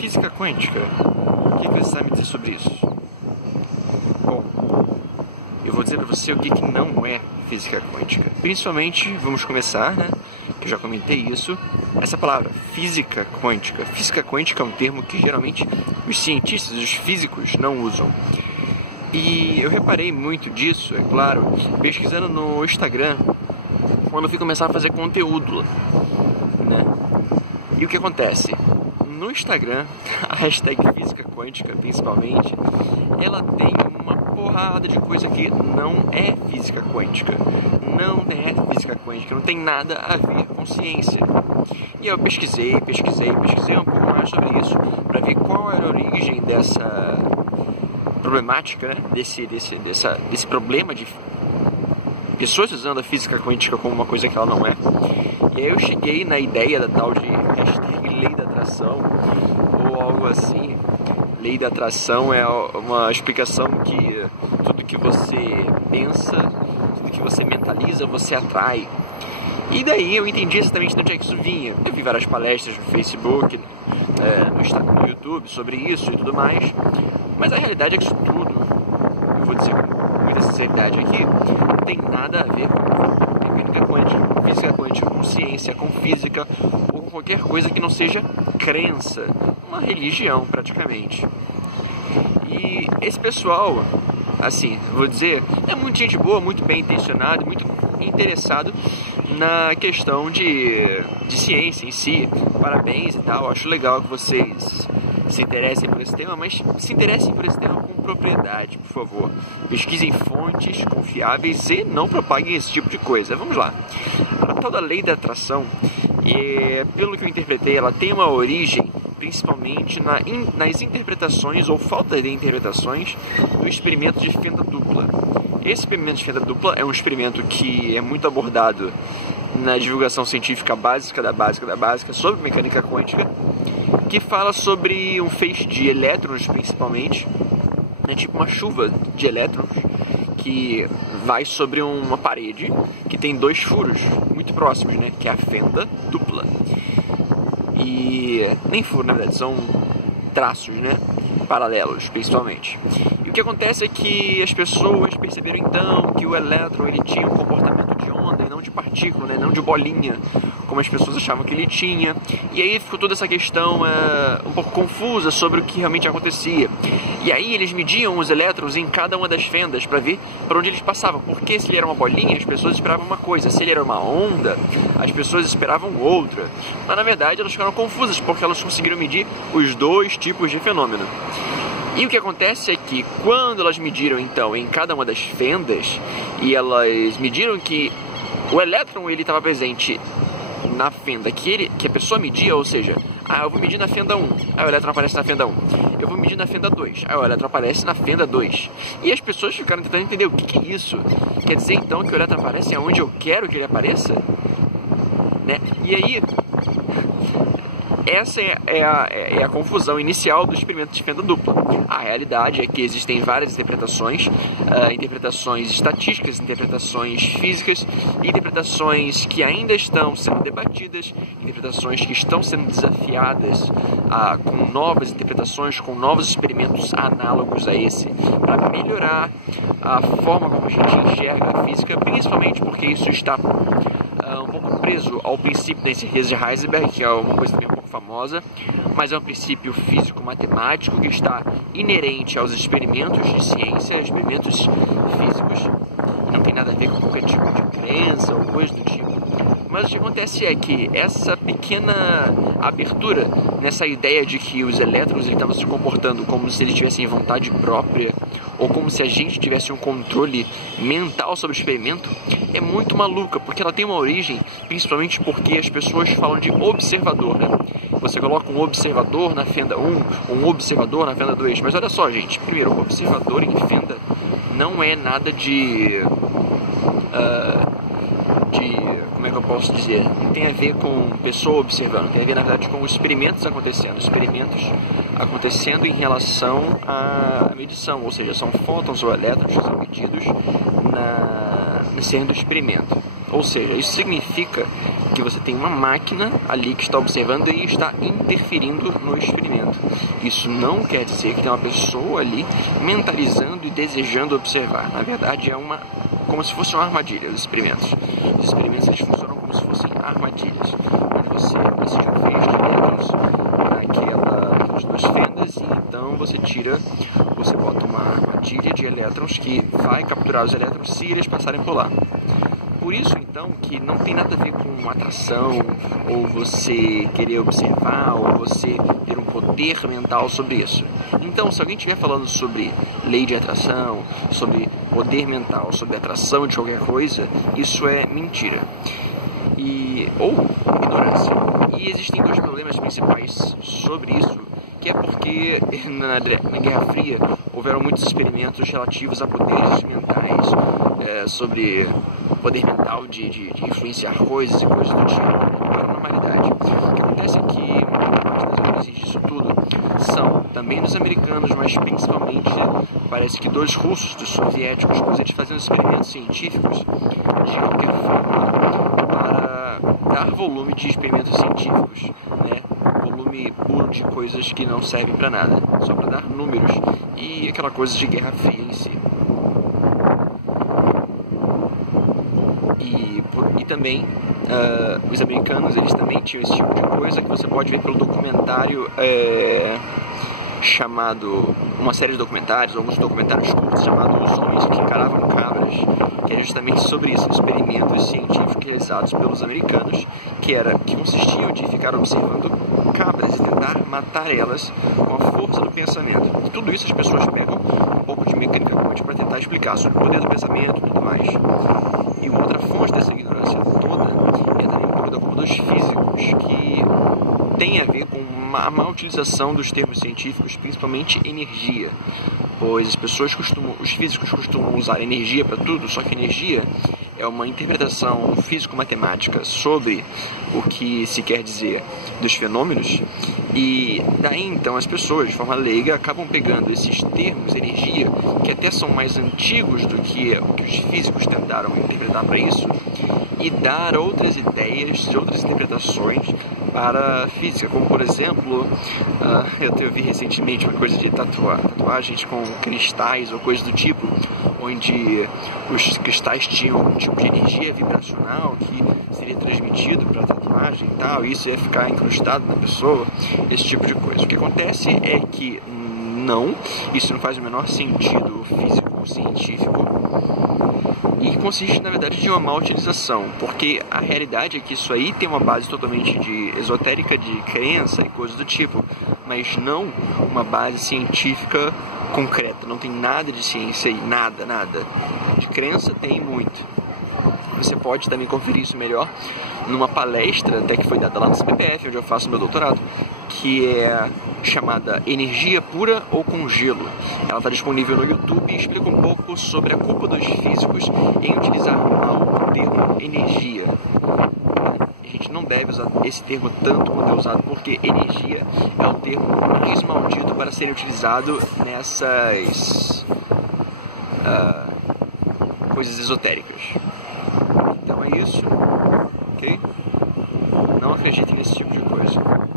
Física quântica, o que você sabe me dizer sobre isso? Bom, eu vou dizer para você o que não é física quântica. Principalmente, vamos começar, né, que eu já comentei isso, essa palavra, física quântica. Física quântica é um termo que geralmente os cientistas, os físicos não usam. E eu reparei muito disso, é claro, pesquisando no Instagram, quando eu fui começar a fazer conteúdo, né? E o que acontece? No Instagram, a hashtag física quântica, principalmente, ela tem uma porrada de coisa que não é física quântica. Não é física quântica, não tem nada a ver com ciência. E eu pesquisei um pouco mais sobre isso, para ver qual era a origem dessa problemática, né? desse problema de pessoas usando a física quântica como uma coisa que ela não é. E aí eu cheguei na ideia da tal de hashtag lei da atração, ou algo assim. Lei da atração é uma explicação que tudo que você pensa, tudo que você mentaliza, você atrai. E daí eu entendi exatamente de onde é que isso vinha. Eu vi várias palestras no Facebook, no YouTube sobre isso e tudo mais. Mas a realidade é que isso tudo, eu vou dizer com muita sinceridade aqui, não tem nada a ver com mecânica quântica, física quântica, com ciência, com física ou com qualquer coisa que não seja crença, uma religião praticamente. E esse pessoal, assim, vou dizer, é muito gente boa, muito bem intencionado, muito interessado na questão de ciência em si. Parabéns e tal, acho legal que vocês se interessem por esse tema, mas se interessem por esse tema com propriedade, por favor. Pesquisem fontes confiáveis e não propaguem esse tipo de coisa. Vamos lá. A tal da lei da atração, pelo que eu interpretei, ela tem uma origem principalmente nas interpretações ou falta de interpretações do experimento de fenda dupla. Esse experimento de fenda dupla é um experimento que é muito abordado na divulgação científica básica sobre mecânica quântica, que fala sobre um feixe de elétrons, principalmente, né, tipo uma chuva de elétrons que vai sobre uma parede que tem dois furos muito próximos, né, que é a fenda dupla. E nem furo, na verdade, são traços, né, paralelos, principalmente. E o que acontece é que as pessoas perceberam então que o elétron ele tinha um comportamento de onda e não de partícula, né, não de bolinha, como as pessoas achavam que ele tinha. E aí ficou toda essa questão um pouco confusa sobre o que realmente acontecia. E aí eles mediam os elétrons em cada uma das fendas para ver para onde eles passavam. Porque se ele era uma bolinha, as pessoas esperavam uma coisa. Se ele era uma onda, as pessoas esperavam outra. Mas na verdade elas ficaram confusas porque elas conseguiram medir os dois tipos de fenômeno. E o que acontece é que quando elas mediram então em cada uma das fendas e elas mediram que o elétron ele estava presente na fenda que a pessoa media, ou seja, eu vou medir na fenda 1, aí o elétron aparece na fenda 1. Eu vou medir na fenda 2, aí o elétron aparece na fenda 2. E as pessoas ficaram tentando entender o que é isso. Quer dizer então que o elétron aparece onde eu quero que ele apareça? Né? E aí, essa é a confusão inicial do experimento de fenda dupla. A realidade é que existem várias interpretações, interpretações estatísticas, interpretações físicas, interpretações que ainda estão sendo debatidas, interpretações que estão sendo desafiadas com novas interpretações, com novos experimentos análogos a esse, para melhorar a forma como a gente enxerga a física, principalmente porque isso está um pouco preso ao princípio da incerteza de Heisenberg, que é uma coisa também um pouco famosa, mas é um princípio físico-matemático que está inerente aos experimentos de ciência, experimentos físicos, não tem nada a ver com qualquer tipo de crença ou coisa do tipo. Mas o que acontece é que essa pequena abertura nessa ideia de que os elétrons estavam se comportando como se eles tivessem vontade própria ou como se a gente tivesse um controle mental sobre o experimento é muito maluca, porque ela tem uma origem principalmente porque as pessoas falam de observador, né? Você coloca um observador na fenda 1, um observador na fenda 2, mas olha só, gente, primeiro, observador em fenda não é nada de como é que eu posso dizer, não tem a ver com pessoa observando, tem a ver na verdade com experimentos acontecendo em relação à medição, ou seja, são fótons ou elétrons que são medidos na cena do experimento. Ou seja, isso significa que você tem uma máquina ali que está observando e está interferindo no experimento. Isso não quer dizer que tem uma pessoa ali mentalizando e desejando observar. Na verdade, como se fosse uma armadilha, os experimentos. Os experimentos eles funcionam como se fossem armadilhas, onde você decide um feixe de elétrons naquelas duas fendas e então você bota uma armadilha de elétrons que vai capturar os elétrons se eles passarem por lá. Por isso, então, que não tem nada a ver com atração, ou você querer observar, ou você ter um poder mental sobre isso. Então, se alguém estiver falando sobre lei de atração, sobre poder mental, sobre atração de qualquer coisa, isso é mentira. Ou ignorância. E existem dois problemas principais sobre isso, que é porque na Guerra Fria houveram muitos experimentos relativos a poderes mentais, sobre poder mental de influenciar coisas e coisas do tipo, paranormalidade. O que acontece é que muita parte das origens disso tudo são também dos americanos, mas principalmente parece que dos russos, dos soviéticos, pois eles faziam experimentos científicos de qualquer forma para dar volume de experimentos científicos, né? Volume puro de coisas que não servem para nada, só para dar números e aquela coisa de Guerra Fria em si. E também os americanos, eles também tinham esse tipo de coisa que você pode ver pelo documentário chamado, uma série de documentários, alguns documentários curtos chamados Os Homens que Encaravam Cabras, que é justamente sobre isso, experimentos científicos realizados pelos americanos, que consistiam de ficar observando cabras e tentar matar elas com a força do pensamento. E tudo isso as pessoas pegam um pouco de mecânica quântica para tentar explicar sobre o poder do pensamento e tudo mais. E uma outra fonte dessa ignorância toda é também um pouco da culpa dos físicos, que tem a ver com a má utilização dos termos científicos, principalmente energia, pois os físicos costumam usar energia para tudo, só que energia é uma interpretação físico-matemática sobre o que se quer dizer dos fenômenos, e daí então as pessoas, de forma leiga, acabam pegando esses termos, energia, que até são mais antigos do que o que os físicos tentaram interpretar para isso, e dar outras ideias, outras interpretações para a física, como por exemplo, eu vi recentemente uma coisa de tatuagens com cristais ou coisa do tipo, onde os cristais tinham um tipo de energia vibracional que seria transmitido para a tatuagem e tal, e isso ia ficar incrustado na pessoa, esse tipo de coisa. O que acontece é que isso não faz o menor sentido físico-científico, e consiste, na verdade, de uma má utilização, porque a realidade é que isso aí tem uma base totalmente esotérica, de crença e coisas do tipo, mas não uma base científica concreta. Não tem nada de ciência aí, nada. De crença tem muito. Você pode também conferir isso melhor numa palestra até que foi dada lá no CPPF, onde eu faço meu doutorado, que é chamada Energia Pura ou Congelo. Ela está disponível no YouTube e explica um pouco sobre a culpa dos físicos em utilizar mal o termo energia. A gente não deve usar esse termo tanto quanto é usado, porque energia é o termo mais maldito para ser utilizado nessas coisas esotéricas. Então é isso, ok? Não acreditem nesse tipo de coisa.